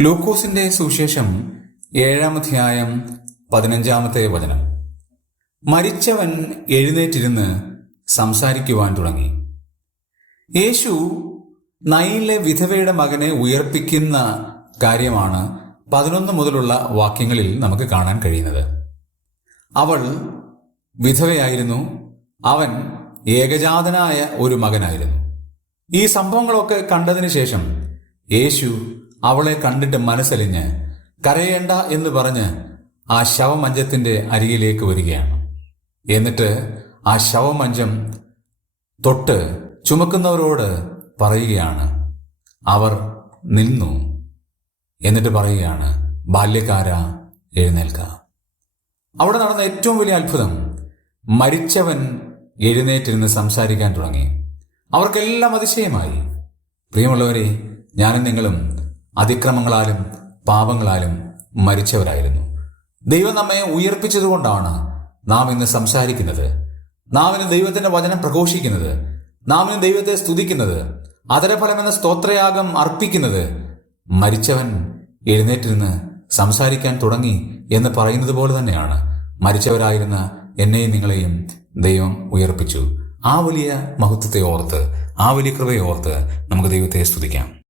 ലൂക്കോസിന്റെ സുവിശേഷം ഏഴാം അധ്യായം പതിനഞ്ചാമത്തെ വചനം. മരിച്ചവൻ എഴുന്നേറ്റിരുന്ന് സംസാരിക്കുവാൻ തുടങ്ങി. യേശു നയിലെ വിധവയുടെ മകനെ ഉയർപ്പിക്കുന്ന കാര്യമാണ് പതിനൊന്ന് മുതലുള്ള വാക്യങ്ങളിൽ നമുക്ക് കാണാൻ കഴിയുന്നത്. അവൾ വിധവയായിരുന്നു. അവൻ ഏകജാതനായ ഒരു മകനായിരുന്നു. ഈ സംഭവങ്ങളൊക്കെ കണ്ടതിന് ശേഷം യേശു അവളെ കണ്ടിട്ട് മനസ്സലിഞ്ഞ് കരയേണ്ട എന്ന് പറഞ്ഞ് ആ ശവമഞ്ചത്തിന്റെ അരികിലേക്ക് വരികയാണ്. എന്നിട്ട് ആ ശവമഞ്ചം തൊട്ട് ചുമക്കുന്നവരോട് പറയുകയാണ്. അവർ നിന്നു. എന്നിട്ട് പറയുകയാണ് ബാല്യക്കാര എഴുന്നേൽക്ക. അവിടെ നടന്ന ഏറ്റവും വലിയ അത്ഭുതം മരിച്ചവൻ എഴുന്നേറ്റിരുന്ന് സംസാരിക്കാൻ തുടങ്ങി. അവർക്കെല്ലാം അതിശയമായി. പ്രിയമുള്ളവരെ ഞാനും നിങ്ങളും അതിക്രമങ്ങളാലും പാപങ്ങളാലും മരിച്ചവരായിരുന്നു. ദൈവം നമ്മെ ഉയർപ്പിച്ചതുകൊണ്ടാണ് നാം ഇന്ന് സംസാരിക്കുന്നത്. നാം ഇന്ന് ദൈവത്തിന്റെ വചനം പ്രഘോഷിക്കുന്നത്. നാം ഇന്ന് ദൈവത്തെ സ്തുതിക്കുന്നത്. അതരഫലം എന്ന സ്തോത്രയാഗം അർപ്പിക്കുന്നത്. മരിച്ചവൻ എഴുന്നേറ്റിരുന്ന് സംസാരിക്കാൻ തുടങ്ങി എന്ന് പറയുന്നത് പോലെ തന്നെയാണ്. മരിച്ചവരായിരുന്ന എന്നെയും നിങ്ങളെയും ദൈവം ഉയർപ്പിച്ചു. ആ വലിയ മഹത്വത്തെ ഓർത്ത് ആ വലിയ കൃപയെ ഓർത്ത് നമുക്ക് ദൈവത്തെ സ്തുതിക്കാം.